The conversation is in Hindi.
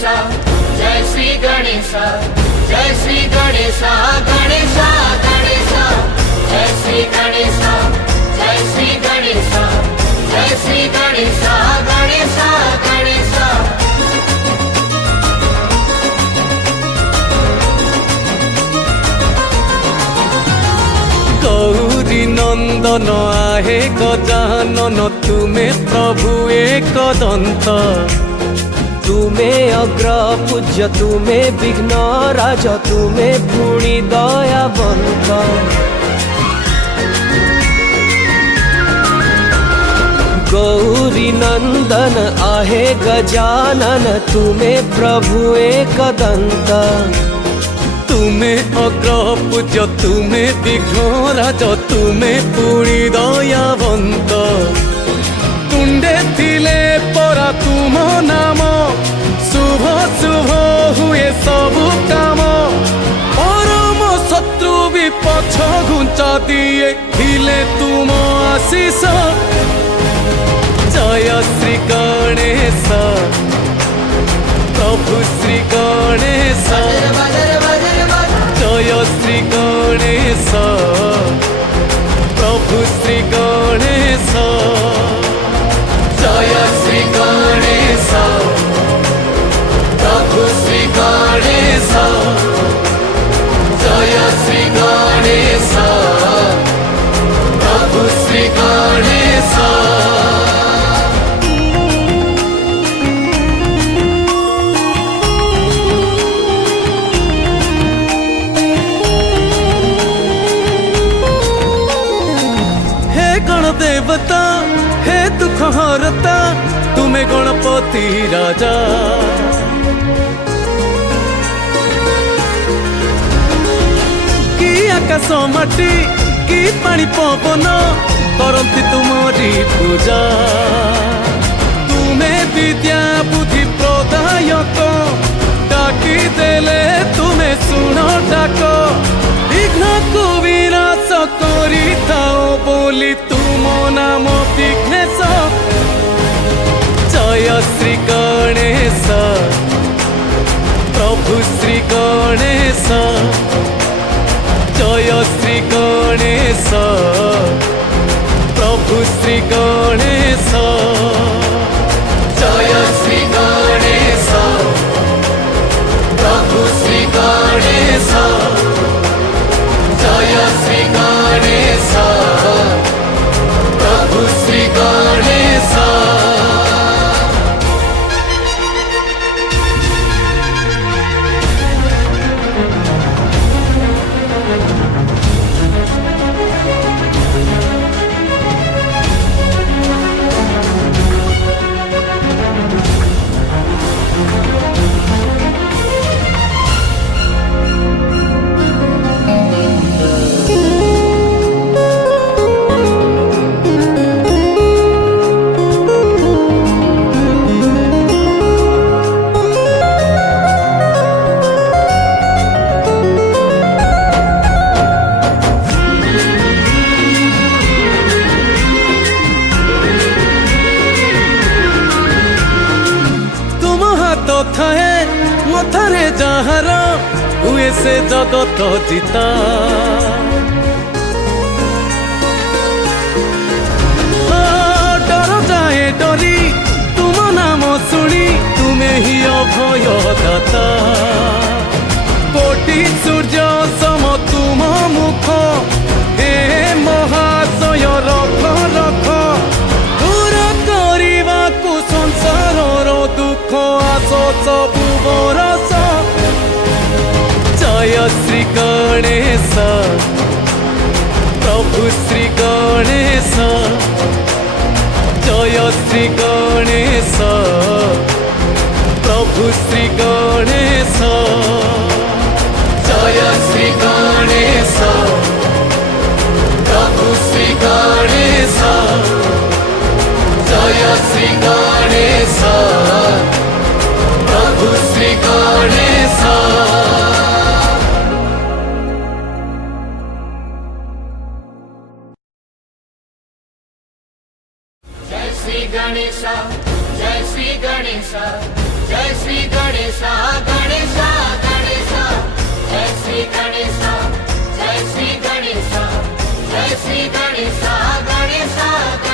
गणेश जय श्री गणेश जय श्री गणेश गणेश गणेश जय श्री गणेश जय श्री गणेश जय श्री गणेश गणेश गणेश। गौरी नंदन आहे गजानन तुमे प्रभु एक दंत तुमे अग्र पूज्य तुमे विघ्न राज तुमे पुणी दयावंत। गौरी नंदन आहे गजानन तुमे प्रभु एक दंत तुमे अग्र पूज्य तुमे विघ्न राज तुमे पुणी दयावंत। तुंडे थिले परा तुम नाम शुभ शुभ हुए सबु काम परम शत्रु भी पछ घुंचा दिए थिले तुम आशीष। जय श्री गणेश प्रभु श्री गणेश जय श्री गणेश प्रभु श्री गणेश जय श्री गणेश प्रभु श्री गणेश जय श्री गणेश प्रभु श्री गणेश। देवता हे दुख हरता तुम्हें गणपति राजा कि आकाश माटी कि पानी पवन करती तुमरी पूजा। तुम्हें विद्या बुद्धि प्रदायक डाकी देले तुम्हें सुन डाक विघ्न को विनाश करी थाओ बोली तुम नाम विघ्नेश। जय श्री गणेश प्रभु श्री गणेश जय श्री गणेश प्रभु श्री गणेश जय श्री गणेश प्रभु श्री गणेश जय श्री गणेश प्रभु श्री गणेश। मथारे जहार हुए से जगत जीता डर जाए डरी तुम नाम सुनी तुम्हें ही अभय दाता। कोटि सूर्य सम तुम मुख हे महाशय रख रख दूर करवा को संसार दुख आस सबु बरस। जय श्री गणेश प्रभु श्री गणेश जय श्री गणेश प्रभु श्री गणेश जय श्री गणेश प्रभु श्री गणेश जय श्री गणेश प्रभु श्री गणेश। जय श्री गणेश जय श्री गणेश जय श्री गणेश गणेशा गणेशा गणेशा जय श्री गणेशा जय श्री गणेशा जय श्री गणेशा गणेशा